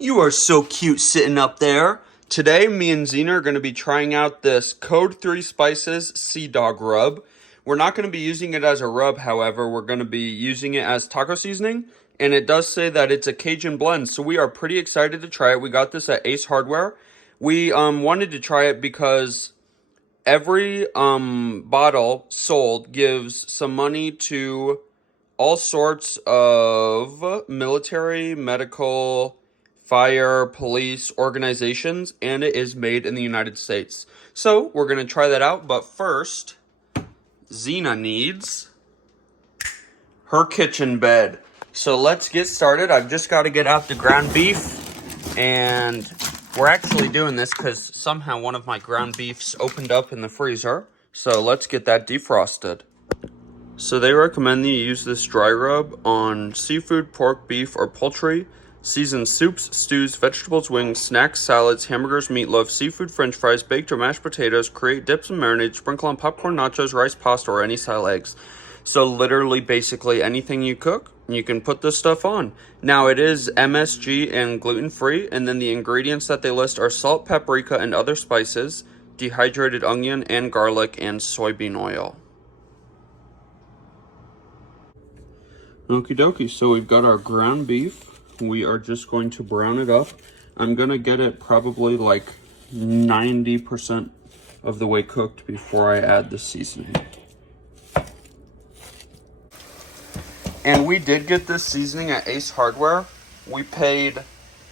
You are so cute sitting up there. Today, me and Zena are going to be trying out this Code3Spices Sea Dog Rub. We're not going to be using it as a rub, however. We're going to be using it as taco seasoning. And it does say that it's a Cajun blend, so we are pretty excited to try it. We got this at Ace Hardware. We wanted to try it because every bottle sold gives some money to all sorts of military, medical, fire, police organizations, and it is made in the United States. So we're going to try that out, but first, Zena needs her kitchen bed. So let's get started. I've just got to get out the ground beef, and we're actually doing this because somehow one of my ground beefs opened up in the freezer. So let's get that defrosted. So they recommend that you use this dry rub on seafood, pork, beef, or poultry, seasoned soups, stews, vegetables, wings, snacks, salads, hamburgers, meatloaf, seafood, french fries, baked or mashed potatoes, create dips and marinades, sprinkle on popcorn, nachos, rice, pasta, or any style eggs. So literally, basically anything you cook, you can put this stuff on. Now it is MSG and gluten-free, and then the ingredients that they list are salt, paprika, and other spices, dehydrated onion and garlic, and soybean oil. Okie dokie, so we've got our ground beef. We are just going to brown it up. I'm gonna get it probably like 90% of the way cooked before I add the seasoning. And we did get this seasoning at Ace Hardware. We paid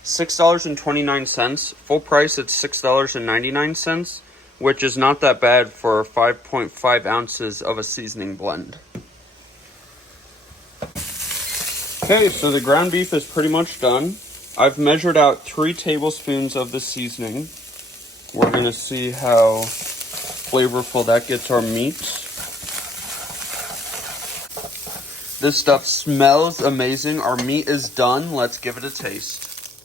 $6.29. Full price, it's $6.99, which is not that bad for 5.5 ounces of a seasoning blend. Okay, so the ground beef is pretty much done. I've measured out 3 tablespoons of the seasoning. We're gonna see how flavorful that gets our meat. This stuff smells amazing. Our meat is done. Let's give it a taste.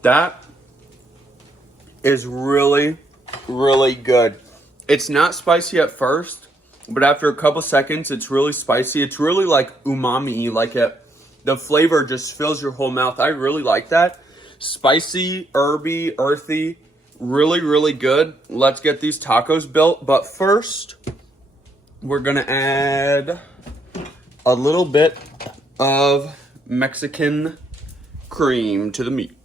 That is really, really good. It's not spicy at first, but after a couple seconds, it's really spicy. It's really like umami, like the flavor just fills your whole mouth. I really like that. Spicy, herby, earthy, really, really good. Let's get these tacos built. But first, we're gonna add a little bit of Mexican cream to the meat.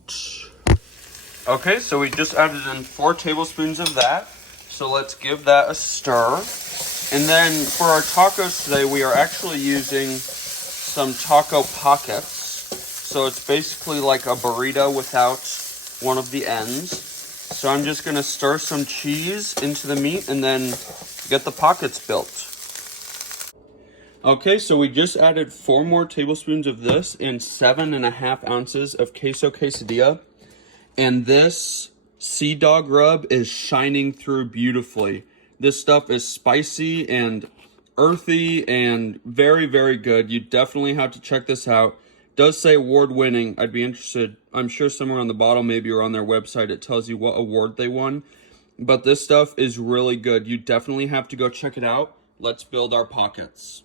Okay, so we just added in 4 tablespoons of that. So let's give that a stir. And then for our tacos today, we are actually using some taco pockets. So it's basically like a burrito without one of the ends. So I'm just going to stir some cheese into the meat and then get the pockets built. Okay, so we just added 4 more tablespoons of this and 7.5 ounces of queso quesadilla. And this Sea Dog Rub is shining through beautifully. This stuff is spicy and earthy and very, very good. You definitely have to check this out. It does say award-winning. I'd be interested. I'm sure somewhere on the bottle, maybe, or on their website, it tells you what award they won. But this stuff is really good. You definitely have to go check it out. Let's build our pockets.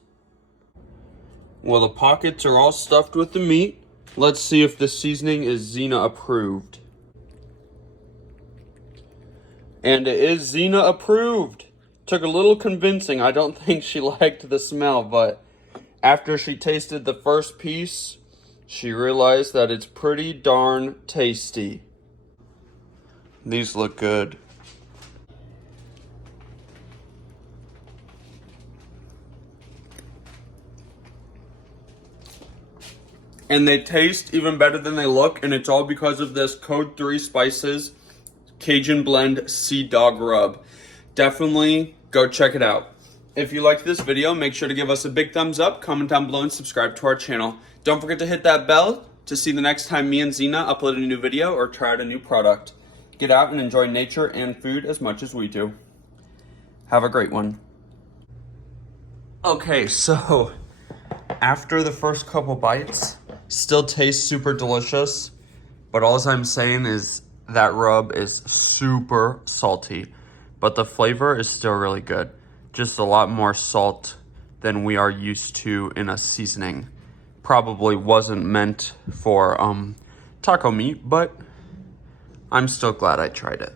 Well, the pockets are all stuffed with the meat. Let's see if the seasoning is Zena approved. And it is Zena approved. Took a little convincing. I don't think she liked the smell, but after she tasted the first piece, she realized that it's pretty darn tasty. These look good. And they taste even better than they look, and it's all because of this Code3Spices Cajun Blend Sea Dog Rub. Definitely go check it out. If you liked this video, make sure to give us a big thumbs up, comment down below, and subscribe to our channel. Don't forget to hit that bell to see the next time me and Zena upload a new video or try out a new product. Get out and enjoy nature and food as much as we do. Have a great one. Okay, so after the first couple bites, still tastes super delicious, but all I'm saying is that rub is super salty, but the flavor is still really good. Just a lot more salt than we are used to in a seasoning. probably wasn't meant for taco meat, but I'm still glad I tried it.